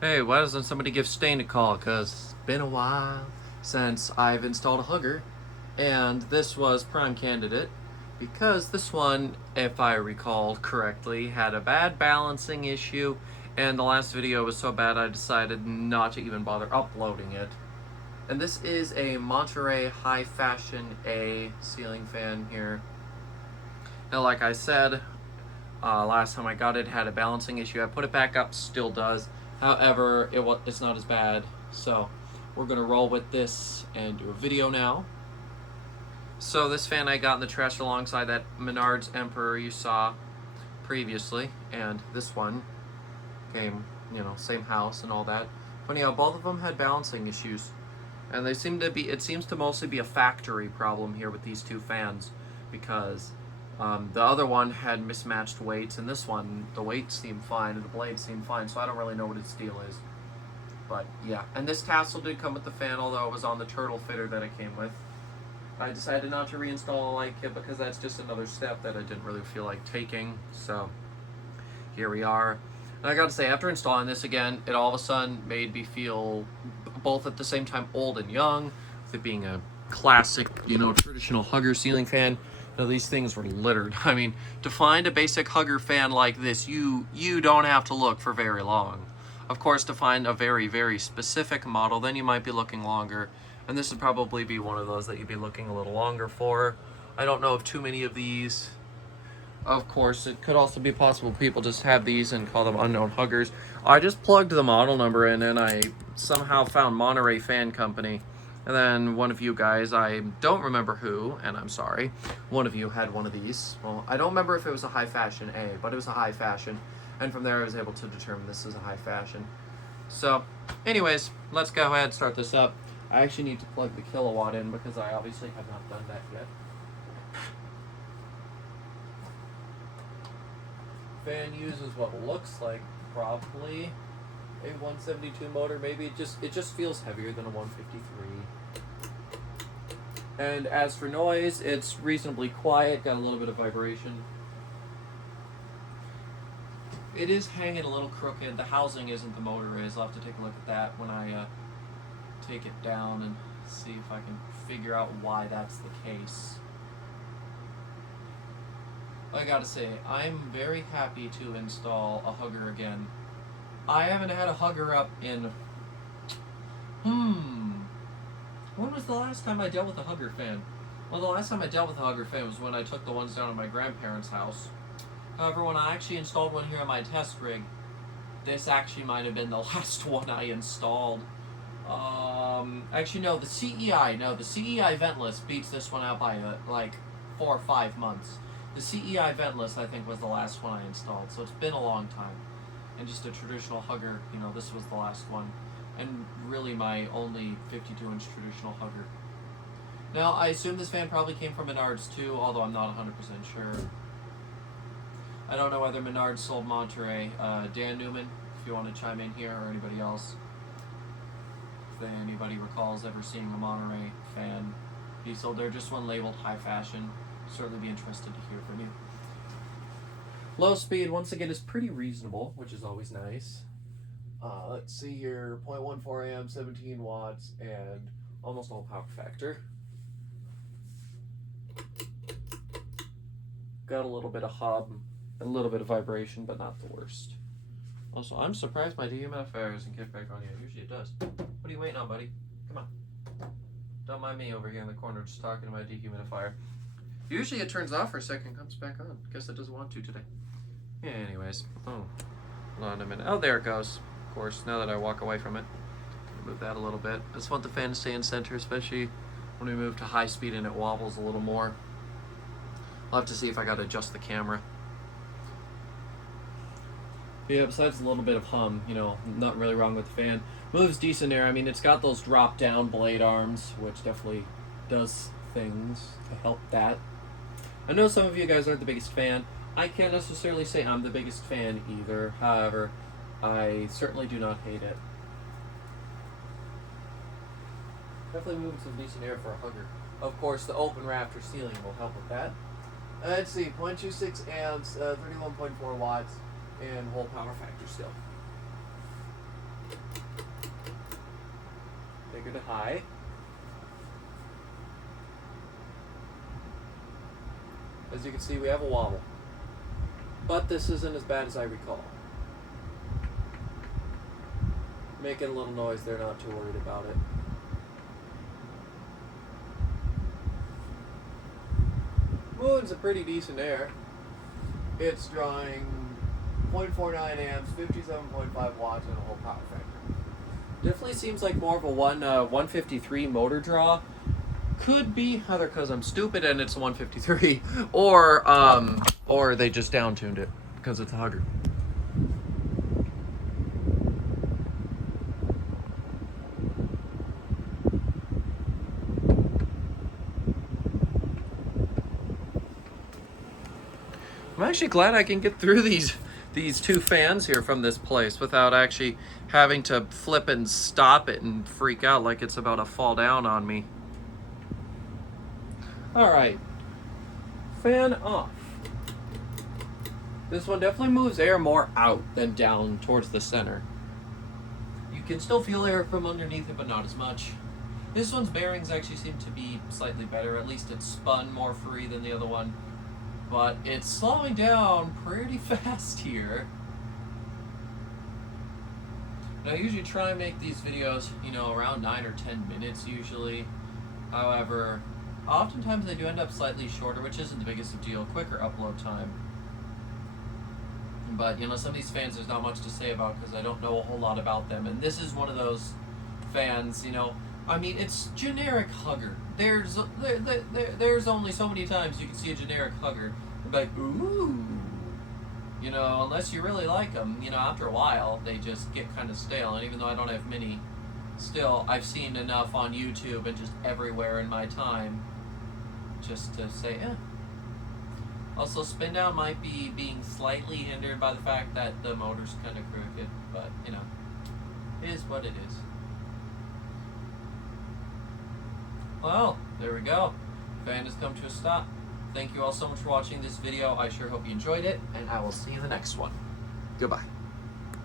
Hey, why doesn't somebody give Stain a call? Because it's been a while since I've installed a hugger, and this was prime candidate because this one, if I recall correctly, had a bad balancing issue, and the last video was so bad I decided not to even bother uploading it. And this is a Monterey High Fashion A ceiling fan here. Now, like I said, last time I got it had a balancing issue. I put it back up, still does. However, it's not as bad. So we're gonna roll with this and do a video now. So this fan I got in the trash alongside that Menards Emperor you saw previously, and this one came, same house and all that. Funny how both of them had balancing issues, and they seem to be. It seems to mostly be a factory problem here with these two fans, because the other one had mismatched weights, and this one, the weights seem fine and the blades seem fine, so I don't really know what its deal is. But yeah, and this tassel did come with the fan, although it was on the turtle fitter that it came with. I decided not to reinstall a light kit because that's just another step that I didn't really feel like taking, so here we are. And I gotta say, after installing this again, it all of a sudden made me feel both at the same time old and young, with it being a classic, traditional hugger ceiling fan. These things were littered. I mean, to find a basic hugger fan like this, you don't have to look for very long. Of course, to find a very, very specific model, then you might be looking longer. And this would probably be one of those that you'd be looking a little longer for. I don't know of too many of these. Of course, it could also be possible people just have these and call them unknown huggers. I just plugged the model number in and I somehow found Monterey Fan Company. And then one of you guys, I don't remember who, and I'm sorry, one of you had one of these. Well, I don't remember if it was a high fashion A, but it was a high fashion. And from there I was able to determine this is a high fashion. So, anyways, let's go ahead and start this up. I actually need to plug the kilowatt in because I obviously have not done that yet. Fan uses what looks like probably a 172 motor. Maybe it just feels heavier than a 153. And as for noise, it's reasonably quiet. Got a little bit of vibration. It is hanging a little crooked. The housing isn't, the motor is. I'll have to take a look at that when I take it down and see if I can figure out why that's the case. I gotta say, I'm very happy to install a hugger again. I haven't had a hugger up in... When was the last time I dealt with a hugger fan? Well, the last time I dealt with a hugger fan was when I took the ones down at my grandparents' house. However, when I actually installed one here on my test rig, this actually might have been the last one I installed. Actually, no, the CEI ventless beats this one out by like 4 or 5 months. The CEI ventless, I think, was the last one I installed, so it's been a long time. And just a traditional hugger, this was the last one. And really my only 52-inch traditional hugger. Now, I assume this fan probably came from Menards too, although I'm not 100% sure. I don't know whether Menards sold Monterey. Dan Newman, if you want to chime in here, or anybody else. If anybody recalls ever seeing a Monterey fan be sold, they're just one labeled high fashion. Certainly be interested to hear from you. Low speed, once again, is pretty reasonable, which is always nice. Let's see here, 0.14 amp, 17 watts, and almost all power factor. Got a little bit of hum, a little bit of vibration, but not the worst. Also, I'm surprised my dehumidifier isn't kicked back on yet. Usually it does. What are you waiting on, buddy? Come on. Don't mind me over here in the corner just talking to my dehumidifier. Usually it turns off for a second and comes back on. Guess it doesn't want to today. Yeah, anyways. Oh, hold on a minute. Oh, there it goes. Of course, now that I walk away from it. Move that a little bit. I just want the fan to stay in center, especially when we move to high speed and it wobbles a little more. I'll have to see if I gotta adjust the camera. Yeah, besides a little bit of hum, nothing really wrong with the fan. Moves decent air. I mean, it's got those drop down blade arms, which definitely does things to help that. I know some of you guys aren't the biggest fan. I can't necessarily say I'm the biggest fan either. However, I certainly do not hate it. Definitely moving some decent air for a hugger. Of course, the open rafter ceiling will help with that. Let's see, 0.26 amps, 31.4 watts, and whole power factor still. Make it high. As you can see, we have a wobble. But this isn't as bad as I recall. Making a little noise, they're not too worried about it. Moon's a pretty decent air. It's drawing 0.49 amps, 57.5 watts, and a whole power factor. Definitely seems like more of a 153 motor draw. Could be either because I'm stupid and it's a 153, or they just down-tuned it because it's a hugger. I'm actually glad I can get through these two fans here from this place without actually having to flip and stop it and freak out like it's about to fall down on me. All right, fan off. This one definitely moves air more out than down towards the center. You can still feel air from underneath it, but not as much. This one's bearings actually seem to be slightly better. At least it's spun more free than the other one. But it's slowing down pretty fast here. Now, I usually try and make these videos, around 9 or 10 minutes usually. However, oftentimes they do end up slightly shorter, which isn't the biggest of deal. Quicker upload time. But, some of these fans there's not much to say about because I don't know a whole lot about them. And this is one of those fans, I mean, it's generic hugger. There's only so many times you can see a generic hugger and be like, ooh. Unless you really like them, after a while, they just get kind of stale. And even though I don't have many, still, I've seen enough on YouTube and just everywhere in my time just to say, eh. Also, spin down might be being slightly hindered by the fact that the motor's kind of crooked, but, it is what it is. Well, there we go. Fan has come to a stop. Thank you all so much for watching this video. I sure hope you enjoyed it, and I will see you in the next one. Goodbye.